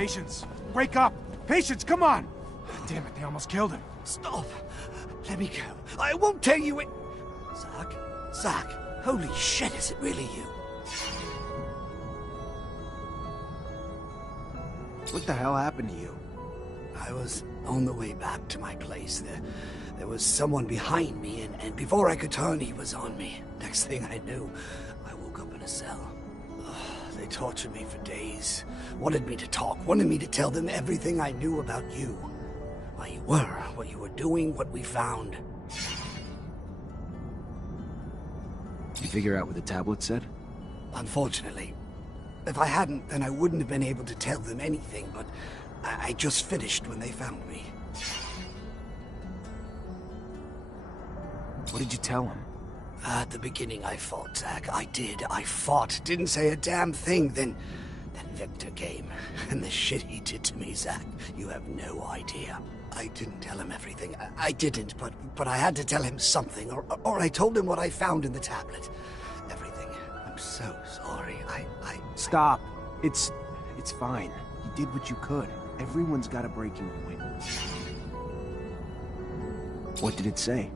Patience, wake up! Patience, come on! Damn it, they almost killed him. Stop! Let me go. I won't tell you it... Zach, holy shit, is it really you? What the hell happened to you? I was on the way back to my place. There was someone behind me, and before I could turn, he was on me. Next thing I knew, I woke up in a cell. They tortured me for days. Wanted me to talk, wanted me to tell them everything I knew about you. Why you were, what you were doing, what we found. Did you figure out what the tablet said? Unfortunately. If I hadn't, then I wouldn't have been able to tell them anything, but I just finished when they found me. What did you tell him? At the beginning I fought, Zach. I did. I fought. Didn't say a damn thing. Then Victor came. And the shit he did to me, Zach, you have no idea. I didn't tell him everything. I didn't, but I had to tell him something. Or I told him what I found in the tablet. Everything. I'm so sorry. Stop. It's fine. You did what you could. Everyone's got a breaking point. What did it say?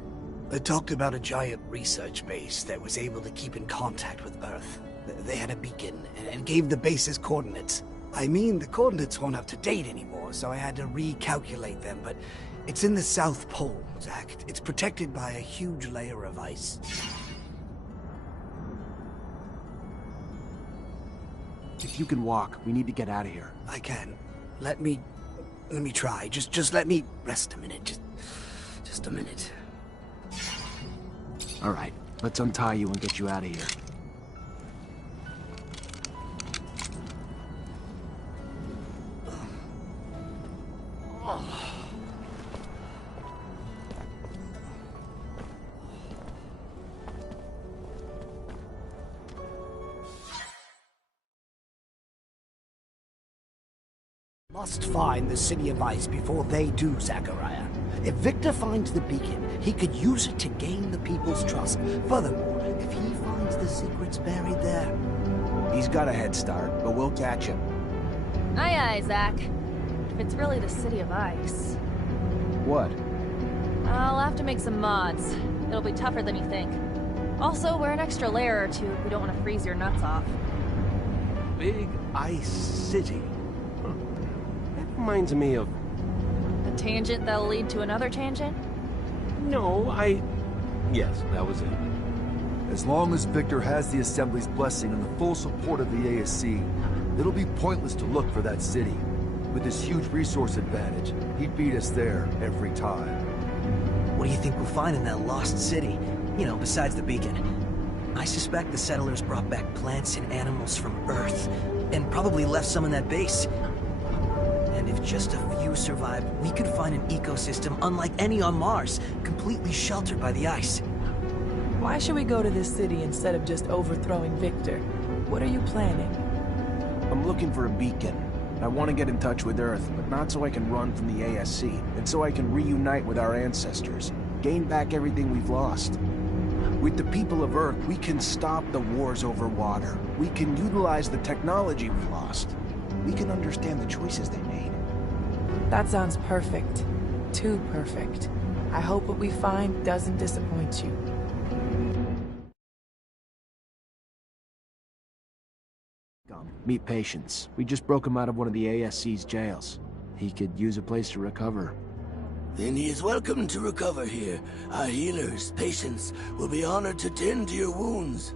It talked about a giant research base that was able to keep in contact with Earth. They had a beacon and gave the base's coordinates. I mean, the coordinates weren't up to date anymore, so I had to recalculate them, but it's in the South Pole, Zach. It's protected by a huge layer of ice. If you can walk, we need to get out of here. I can. Let me try. Just let me rest a minute. Just a minute. All right, let's untie you and get you out of here. Must find the City of Ice before they do, Zachariah. If Victor finds the beacon, he could use it to gain the people's trust. Furthermore, if he finds the secrets buried there... He's got a head start, but we'll catch him. Aye, aye, Zach. If it's really the City of Ice... What? I'll have to make some mods. It'll be tougher than you think. Also, wear an extra layer or two if we don't want to freeze your nuts off. Big Ice City. That reminds me of... The tangent that'll lead to another tangent? No, Yes, that was it. As long as Victor has the Assembly's blessing and the full support of the ASC, it'll be pointless to look for that city. With his huge resource advantage, he'd beat us there every time. What do you think we'll find in that lost city? You know, besides the beacon. I suspect the settlers brought back plants and animals from Earth, and probably left some in that base. And if just a few survived, we could find an ecosystem unlike any on Mars, completely sheltered by the ice. Why should we go to this city instead of just overthrowing Victor? What are you planning? I'm looking for a beacon. I want to get in touch with Earth, but not so I can run from the ASC, and so I can reunite with our ancestors, gain back everything we've lost. With the people of Earth, we can stop the wars over water. We can utilize the technology we lost. We can understand the choices they made. That sounds perfect. Too perfect. I hope what we find doesn't disappoint you. Meet Patience. We just broke him out of one of the ASC's jails. He could use a place to recover. Then he is welcome to recover here. Our healers, Patience, will be honored to tend to your wounds.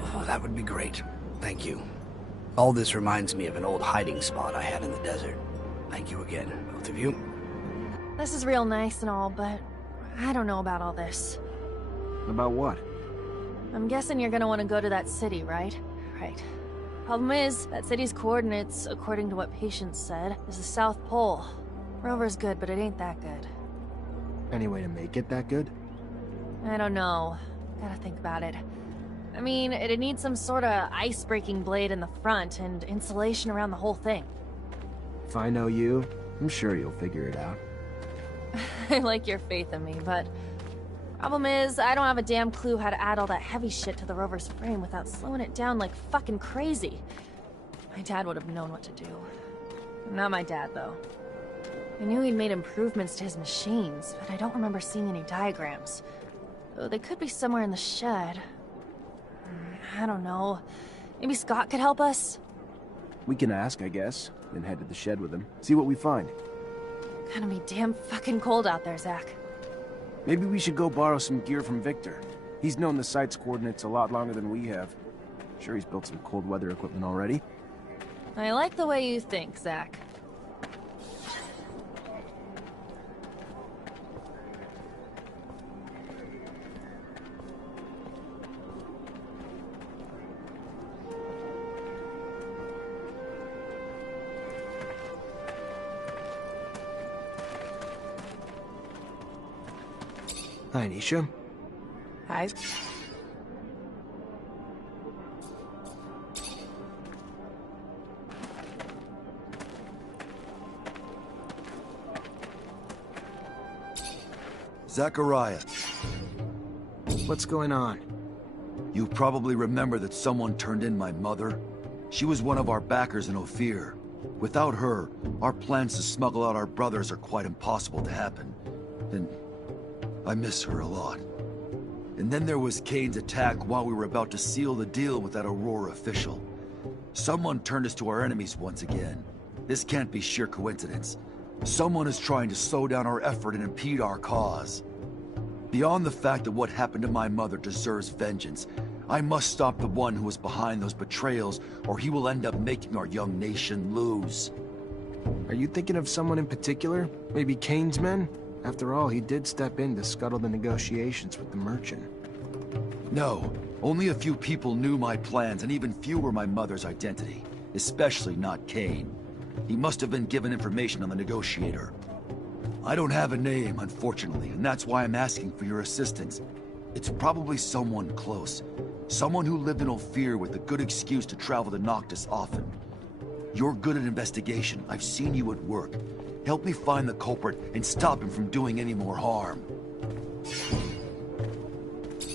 Oh, that would be great. Thank you. All this reminds me of an old hiding spot I had in the desert. Thank you again, both of you. This is real nice and all, but I don't know about all this. About what? I'm guessing you're gonna want to go to that city, right? Right. Problem is, that city's coordinates, according to what Patience said, is the South Pole. Rover's good, but it ain't that good. Any way to make it that good? I don't know. Gotta think about it. I mean, it'd need some sort of ice-breaking blade in the front and insulation around the whole thing. If I know you, I'm sure you'll figure it out. I like your faith in me, but... Problem is, I don't have a damn clue how to add all that heavy shit to the rover's frame without slowing it down like fucking crazy. My dad would have known what to do. Not my dad, though. I knew he'd made improvements to his machines, but I don't remember seeing any diagrams. Though they could be somewhere in the shed. I don't know. Maybe Scott could help us? We can ask, I guess, then head to the shed with him. See what we find. Gonna be damn fucking cold out there, Zach. Maybe we should go borrow some gear from Victor. He's known the site's coordinates a lot longer than we have. Sure, he's built some cold weather equipment already. I like the way you think, Zach. Hi, Nisha. Hi. Zachariah, What's going on? you probably remember that someone turned in my mother. She was one of our backers in Ophir. Without her, our plans to smuggle out our brothers are quite impossible to happen. And I miss her a lot. And then there was Kane's attack while we were about to seal the deal with that Aurora official. Someone turned us to our enemies once again. This can't be sheer coincidence. Someone is trying to slow down our effort and impede our cause. Beyond the fact that what happened to my mother deserves vengeance, I must stop the one who was behind those betrayals, or he will end up making our young nation lose. Are you thinking of someone in particular? Maybe Kane's men? After all, he did step in to scuttle the negotiations with the merchant. No, only a few people knew my plans, and even fewer my mother's identity. Especially not Kane. He must have been given information on the negotiator. I don't have a name, unfortunately, and that's why I'm asking for your assistance. It's probably someone close. Someone who lived in Ophir with a good excuse to travel to Noctis often. You're good at investigation. I've seen you at work. Help me find the culprit and stop him from doing any more harm.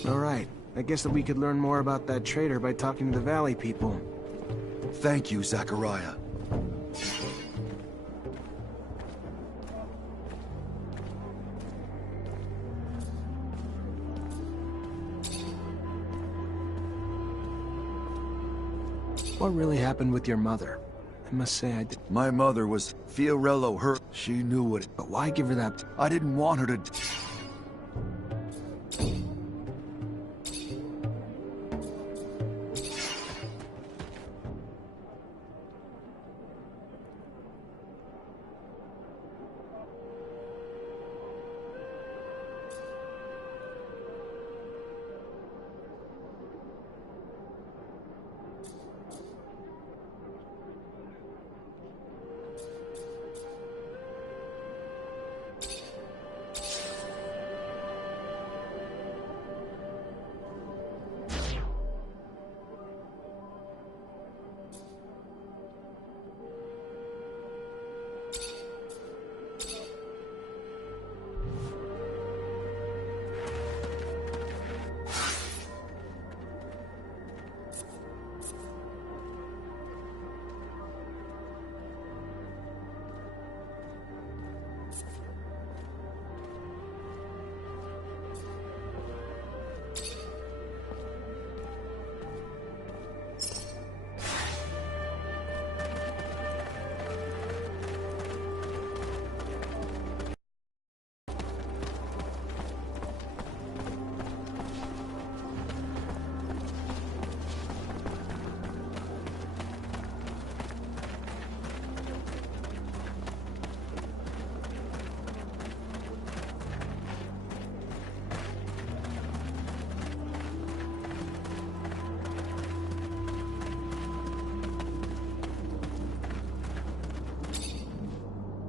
All right. I guess that we could learn more about that traitor by talking to the Valley people. Thank you, Zachariah. What really happened with your mother? I must say I did. My mother was Fiorello. She knew it. But why give her that? I didn't want her to...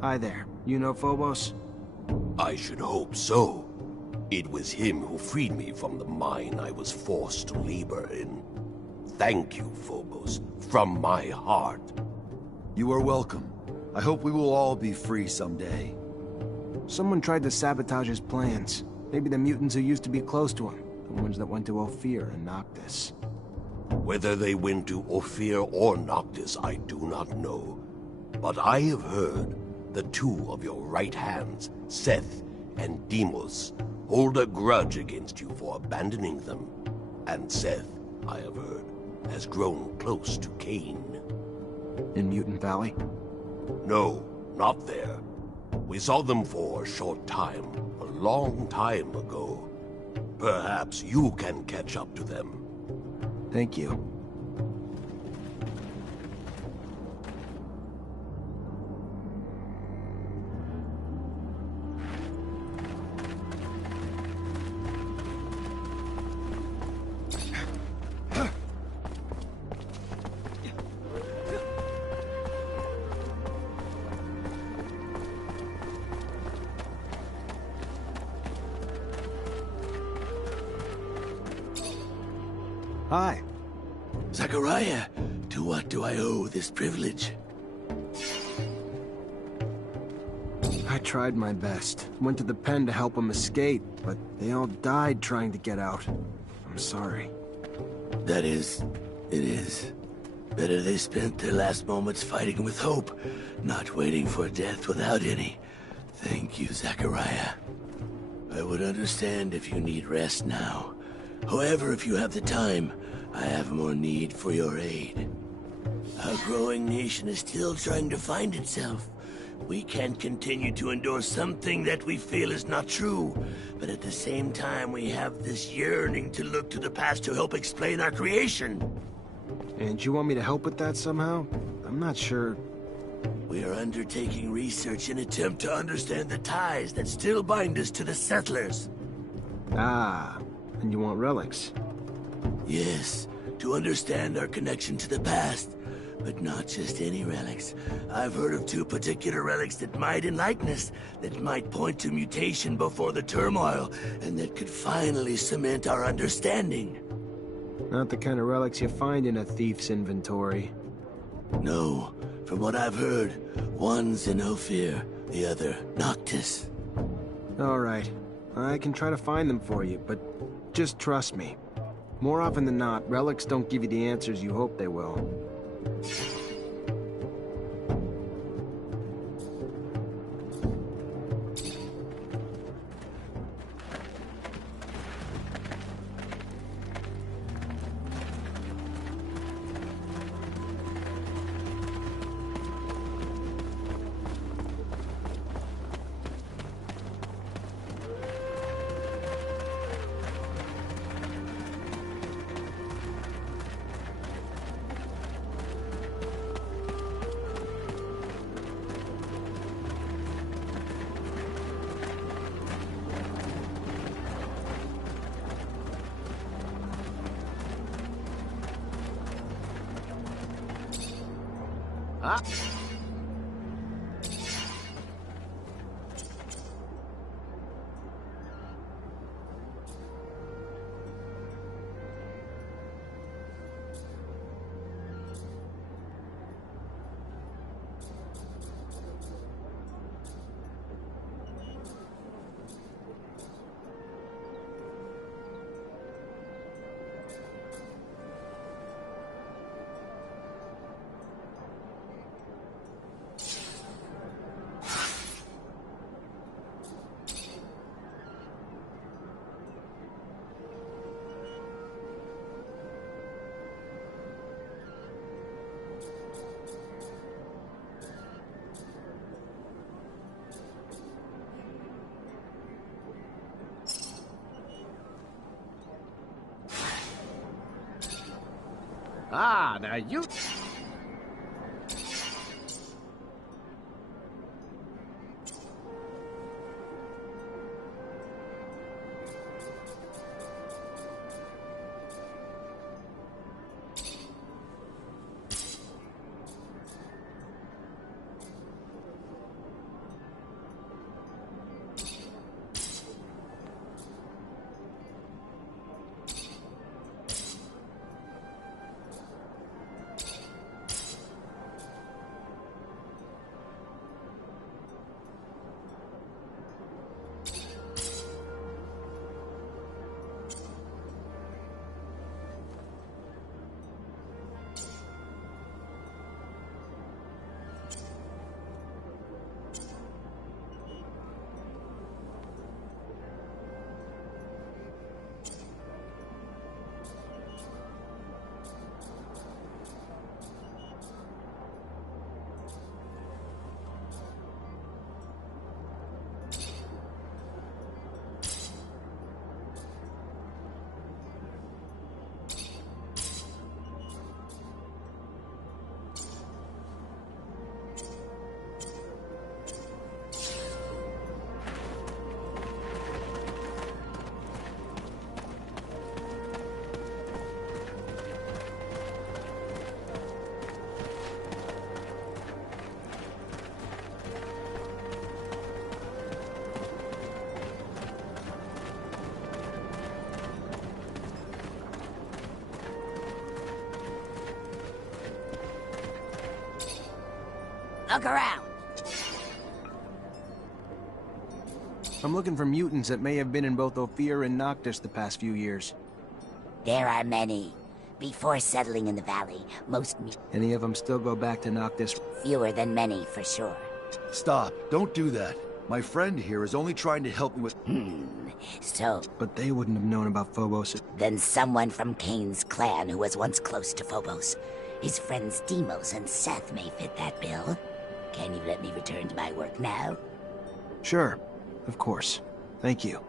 Hi there. You know Phobos? I should hope so. It was him who freed me from the mine I was forced to labor in. Thank you, Phobos, from my heart. You are welcome. I hope we will all be free someday. Someone tried to sabotage his plans. Maybe the mutants who used to be close to him. The ones that went to Ophir and Whether they went to Ophir or Noctis, I do not know. But I have heard the two of your right hands, Seth and Deimos, hold a grudge against you for abandoning them. And Seth, I have heard, has grown close to Cain. In Mutant Valley? No, not there. We saw them for a short time, a long time ago. Perhaps you can catch up to them. Thank you. Hi. Zachariah, to what do I owe this privilege? I tried my best. Went to the pen to help them escape, but they all died trying to get out. I'm sorry. It is. Better they spent their last moments fighting with hope, not waiting for death without any. Thank you, Zachariah. I would understand if you need rest now. However, if you have the time, I have more need for your aid. Our growing nation is still trying to find itself. We can't continue to endure something that we feel is not true, but at the same time we have this yearning to look to the past to help explain our creation. And you want me to help with that somehow? I'm not sure. We are undertaking research in attempt to understand the ties that still bind us to the settlers. Ah, and you want relics? Yes, to understand our connection to the past. But not just any relics. I've heard of two particular relics that might enlighten us, that might point to mutation before the turmoil, and that could finally cement our understanding. Not the kind of relics you find in a thief's inventory. No, from what I've heard, one's in Ophir, the other Noctis. All right, I can try to find them for you, but just trust me. More often than not, relics don't give you the answers you hope they will. Ah, now you... Look around. I'm looking for mutants that may have been in both Ophir and Noctis the past few years. There are many. Before settling in the valley, Any of them still go back to Noctis? fewer than many for sure. Stop. Don't do that. My friend here is only trying to help me with... So, But they wouldn't have known about Phobos. then someone from Kane's clan who was once close to Phobos. His friends Deimos and Seth may fit that bill. Can you let me return to my work now? Sure. Of course. Thank you.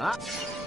Ah!